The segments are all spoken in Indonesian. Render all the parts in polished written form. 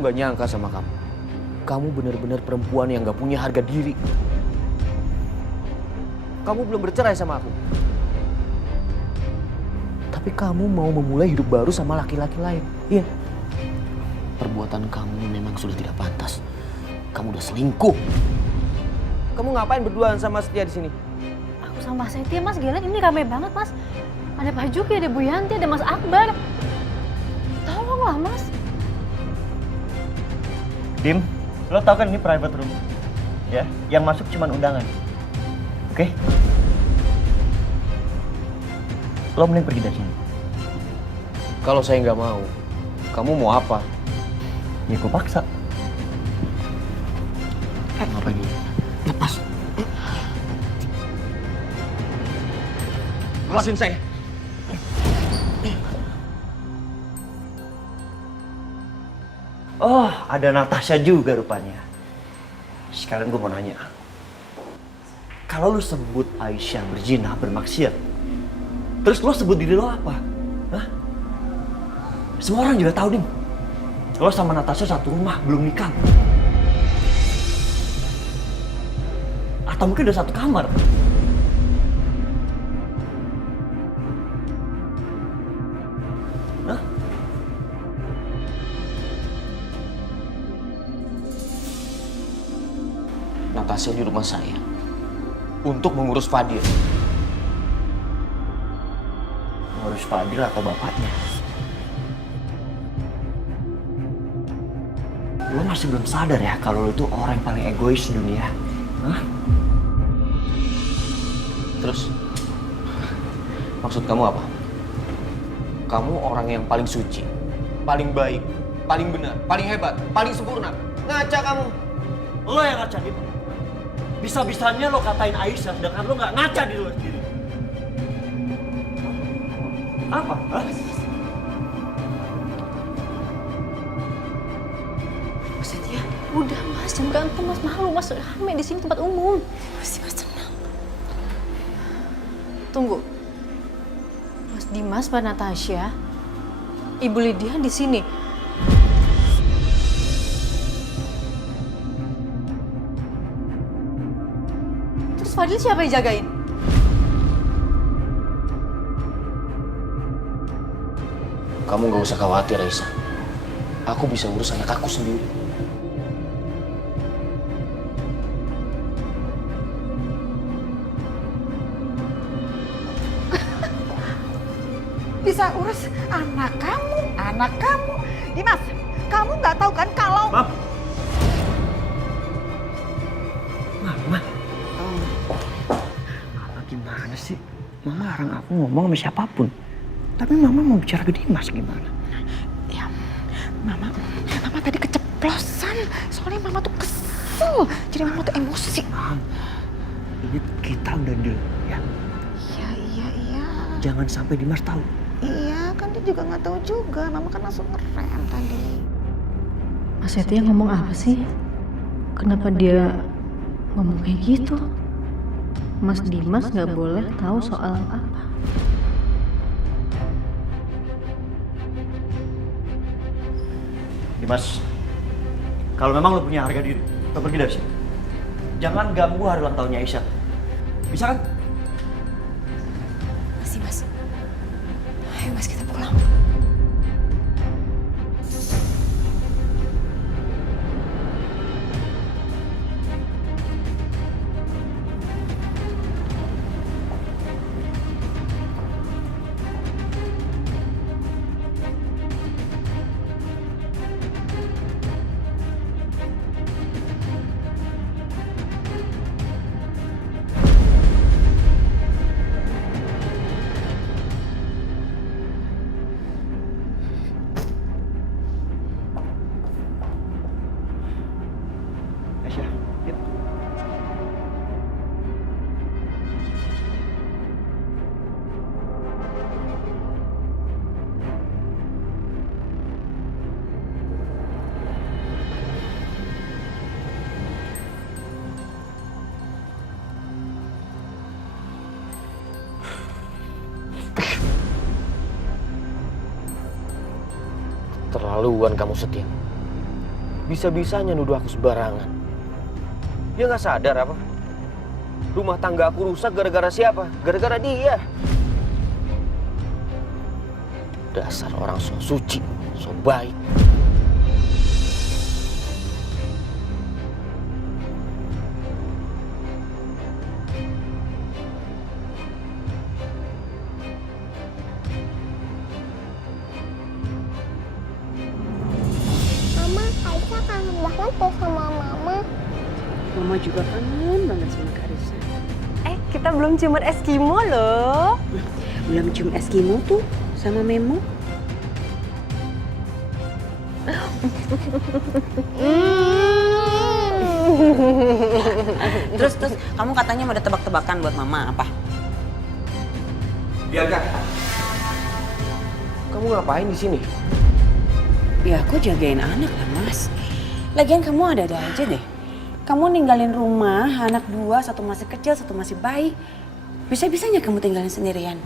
Aku gak nyangka sama kamu. Kamu benar-benar perempuan yang gak punya harga diri. Kamu belum bercerai sama aku. Tapi kamu mau memulai hidup baru sama laki-laki lain. Iya. Perbuatan kamu memang sudah tidak pantas. Kamu udah selingkuh. Kamu ngapain berduaan sama Setia di sini? Aku sama Mas Setia, Mas, gila ini rame banget, Mas. Ada Pak Juki, ada Bu Yanti, ada Mas Akbar. Tolonglah, Mas. Dim, lo tau kan ini private room? Ya, yang masuk cuma undangan. Oke? Lo mending pergi dari sini. Kalau saya nggak mau, kamu mau apa? Ya gue paksa. Ngapain ini? Lepas. Lepasin saya. Oh, ada Natasha juga rupanya. Sekarang gue mau nanya. Kalau lu sebut Aisyah berzina, bermaksiat, terus lo sebut diri lo apa? Hah? Semua orang juga tahu, Dim. Lo sama Natasha satu rumah, belum nikah. Atau mungkin udah satu kamar. Hah? Natasha di rumah saya untuk mengurus Fadil. Ngurus Fadil atau bapaknya? Lo masih belum sadar ya kalau lo itu orang yang paling egois di dunia. Hah? Terus, maksud kamu apa? Kamu orang yang paling suci, paling baik, paling benar, paling hebat, paling sempurna. Ngaca kamu. Lo yang ngaca, Dim. Bisa-bisanya lo katain Aisyah, sedangkan lo nggak ngaca di lo sendiri. Apa? Hah? Mas Setia, udah, Mas, jangan berantem, Mas. Malu, Mas. Rame di sini tempat umum. Mas tenang. Tunggu. Mas Dimas, Mbak Natasha, Ibu Lydia di sini. Terus Fadil siapa yang jagain? Kamu gak usah khawatir, Aisyah. Aku bisa urus anak aku sendiri. Bisa urus anak kamu. Dimas, kamu nggak tahu kan kalau... Mam. Mama. Mama gimana sih? Mama larang aku ngomong sama siapapun. Tapi Mama mau bicara ke Dimas gimana? Ya, Mama tadi keceplosan. Soalnya Mama tuh kesel. Jadi Mama tuh emosi. Mam, ini kita udah deal ya. Iya. Jangan sampai Dimas tahu. Iya, kan dia juga nggak tahu juga. Mama kan langsung ngerem tadi. Mas Setia ngomong apa sih? Kenapa dia ngomong kayak gitu? Mas Dimas nggak boleh tahu soal apa? Dimas, kalau memang lo punya harga diri, lo pergi dari sini. Jangan ganggu hari ulang tahunnya Aisyah. Bisa kan? Masih, Mas. Ayo, Mas, kita pulang. Aisyah, yuk. Terlaluan kamu, Setia. Bisa-bisanya nuduh aku sembarangan. Dia nggak sadar apa? Rumah tangga aku rusak gara-gara siapa? Gara-gara dia. Dasar orang so suci, so baik. Mama, Aisyah kangen banget deh sama Mama. Mama juga kangen banget sama Karissa. Kita belum ciuman Eskimo loh. Belum cium Eskimo tuh sama Memo. Terus kamu katanya mau ada tebak-tebakan buat Mama apa? Bianca, kamu ngapain di sini? Ya aku jagain anak lah Mas. Lagian kamu ada-ada aja deh. Kamu ninggalin rumah, anak dua, satu masih kecil, satu masih bayi. Bisa-bisanya kamu tinggalin sendirian.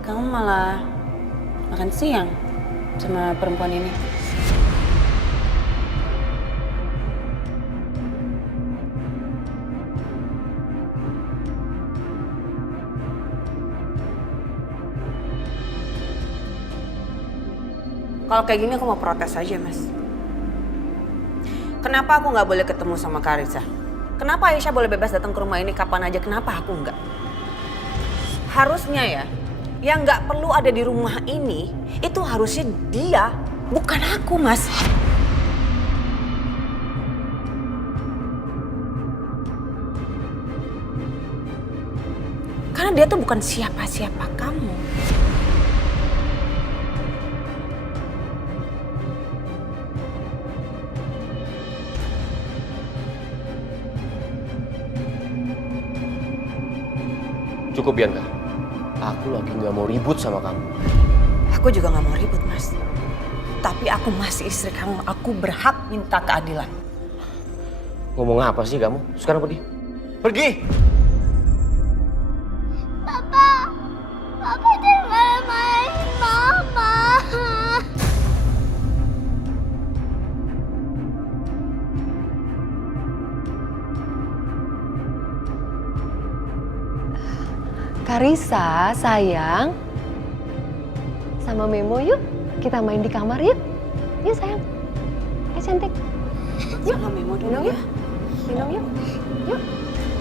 Kamu malah makan siang sama perempuan ini. Kalau kayak gini aku mau protes aja, Mas. Kenapa aku nggak boleh ketemu sama Karissa? Kenapa Aisyah boleh bebas datang ke rumah ini kapan aja? Kenapa aku nggak? Harusnya ya, yang nggak perlu ada di rumah ini, itu harusnya dia, bukan aku, Mas. Karena dia tuh bukan siapa-siapa kamu. Cukup Bianca, aku lagi nggak mau ribut sama kamu. Aku juga nggak mau ribut, Mas. Tapi aku masih istri kamu. Aku berhak minta keadilan. Ngomong apa sih kamu? Sekarang pergi. Pergi! Papa jangan main Mama. Karissa, sayang. Sama Memo yuk, kita main di kamar yuk. Yuk sayang. Cantik. Yuk. Sama Memo dulu ya. Minum yuk. Yuk.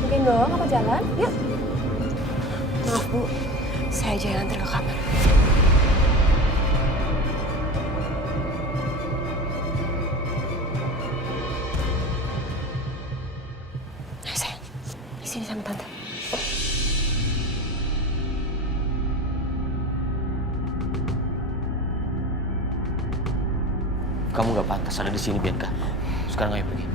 Gendong apa jalan? Yuk. Maaf Bu, saya aja yang antar ke kamar. Nah, sayang, di sini sama Tante. Kamu nggak pantas ada di sini Bianca. Sekarang ayo pergi.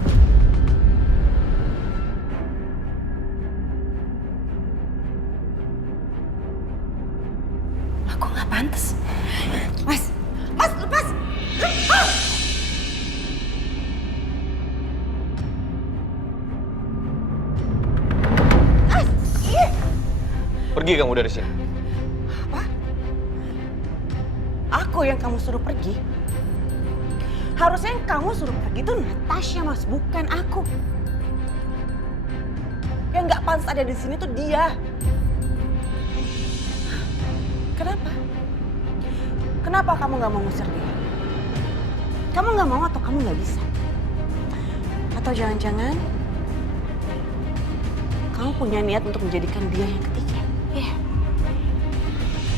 Aku nggak pantas. Mas, lepas! Pergi kamu dari sini. Apa? Aku yang kamu suruh pergi? Harusnya yang kamu suruh pergi itu Natasha, Mas, bukan aku. Yang nggak pantas ada di sini tuh dia. Kenapa? Kenapa kamu nggak mau ngusir dia? Kamu nggak mau atau kamu nggak bisa? Atau jangan-jangan kamu punya niat untuk menjadikan dia yang ketiga? Iya.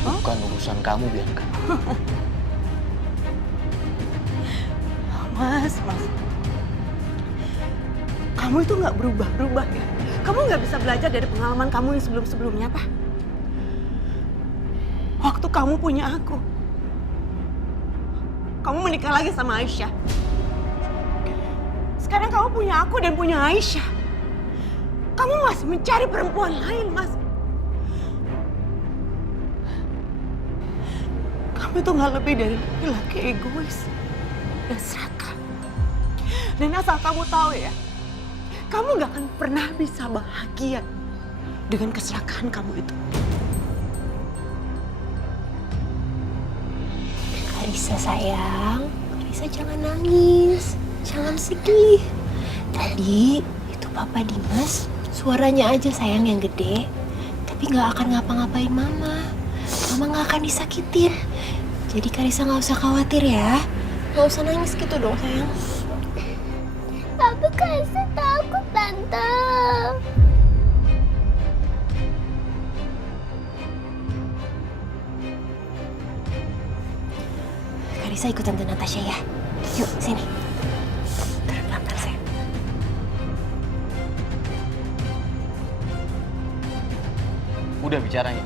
Bukan urusan kamu Bianca. Mas. Kamu itu nggak berubah-berubah ya? Kamu nggak bisa belajar dari pengalaman kamu yang sebelum-sebelumnya, Pak? Waktu kamu punya aku, kamu menikah lagi sama Aisyah. Sekarang kamu punya aku dan punya Aisyah. Kamu masih mencari perempuan lain, Mas. Kamu itu nggak lebih dari laki-laki egois dan serakah. Dan asal kamu tahu ya, Kamu gak akan pernah bisa bahagia dengan kecelakaan kamu itu. Karissa sayang, Karissa jangan nangis, jangan sedih. Tadi itu Papa Dimas, suaranya aja sayang yang gede, tapi nggak akan ngapa-ngapain Mama. Mama nggak akan disakitin. Jadi Karissa nggak usah khawatir ya, nggak usah nangis gitu dong sayang. Tapi Karissa takut, Tante. Karissa ikut Tante Natasha ya. Yuk, sini. Turun pelan-pelan sayang. Udah bicaranya.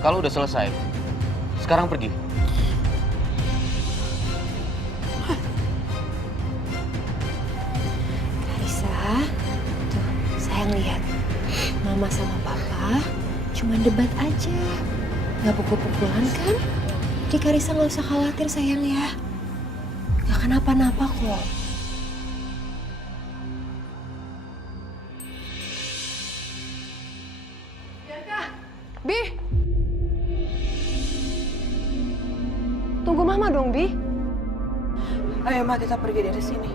Kalau udah selesai, sekarang pergi. Karissa, tuh sayang lihat. Mama sama Papa cuma debat aja. Nggak pukul-pukulan kan? Jadi Karissa nggak usah khawatir sayang ya. Nggak kenapa-napa kok. Bi! Tunggu Mama dong, Bi. Ayo Ma, kita pergi dari sini.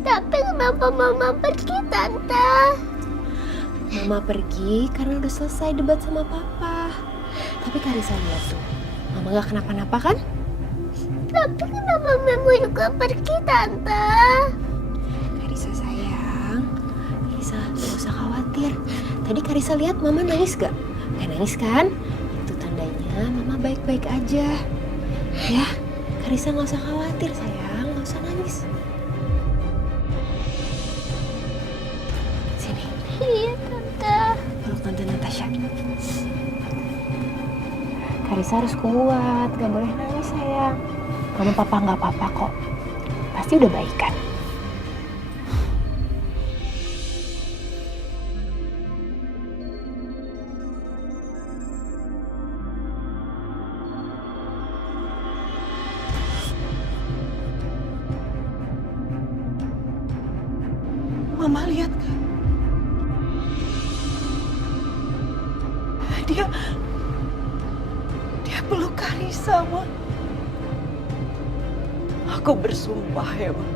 Tapi kenapa Mama pergi, Tante? Mama pergi karena udah selesai debat sama Papa. Tapi Karissa lihat tuh, Mama gak kenapa-napa kan? Tapi kenapa Mama juga pergi, Tante? Karissa sayang, Karissa gak usah khawatir. Tadi Karissa lihat Mama nangis gak? Gak nangis kan? Itu tandanya Mama baik-baik aja. Ya, Karissa gak usah khawatir sayang, gak usah nangis. Sini, Iya, Tante. peluk Tante Natasha. Karissa harus kuat, gak boleh nangis sayang. Kamu Papa gak apa-apa kok, pasti udah baikan. Mama lihat kan? Dia peluk Karissa, Ma. Aku bersumpah ya, Ma.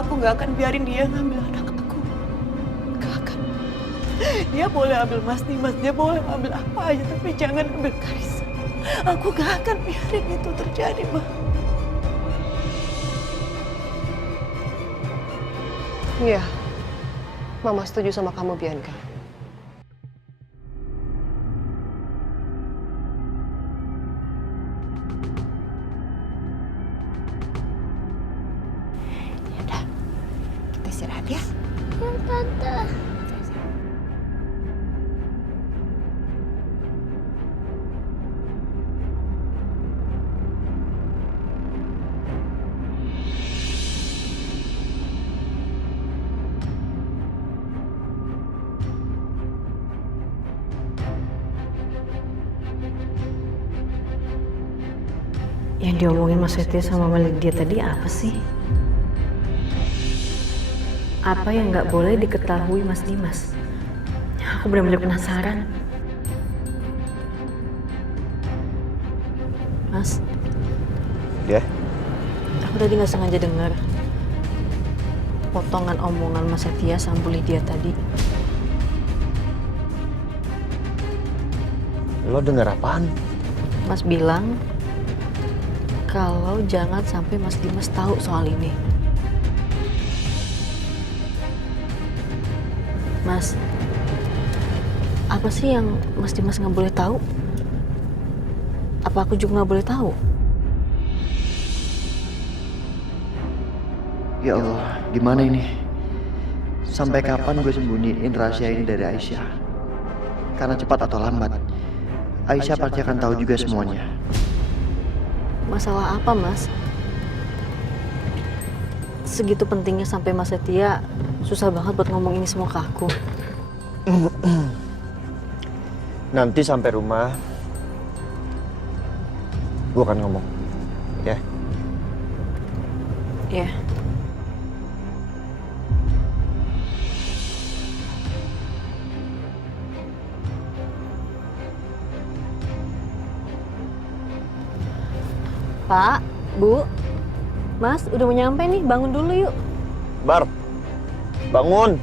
Aku gak akan biarin dia ngambil anak aku. Gak akan. Dia boleh ambil Mas Dimas, dia boleh ambil apa aja, tapi jangan ambil Karissa. Aku gak akan biarin itu terjadi, Ma. Iya, Mama setuju sama kamu, Bianca. Yaudah, kita istirahat ya. Ya, Tante. Yang diomongin Mas Setia sama Mama Lydia tadi apa sih? Apa yang nggak boleh diketahui Mas Dimas? Aku benar-benar penasaran. Mas, Ya? aku tadi nggak sengaja dengar potongan omongan Mas Setia sama Bu Lydia tadi. Lo denger apaan? Mas bilang kalau jangan sampai Mas Dimas tahu soal ini. Mas, apa sih yang Mas Dimas nggak boleh tahu? Apa aku juga nggak boleh tahu? Ya Allah, gimana ini? Sampai kapan gue sembunyiin rahasia ini dari Aisyah? Karena cepat atau lambat, Aisyah pasti akan tahu juga semuanya. Masalah apa, Mas? Segitu pentingnya sampai Mas Setia susah banget buat ngomong ini semua ke aku. Nanti sampai rumah, gue akan ngomong. Ya. Iya. Pak, Bu, Mas, udah mau nyampe nih, bangun dulu yuk. Bar, bangun.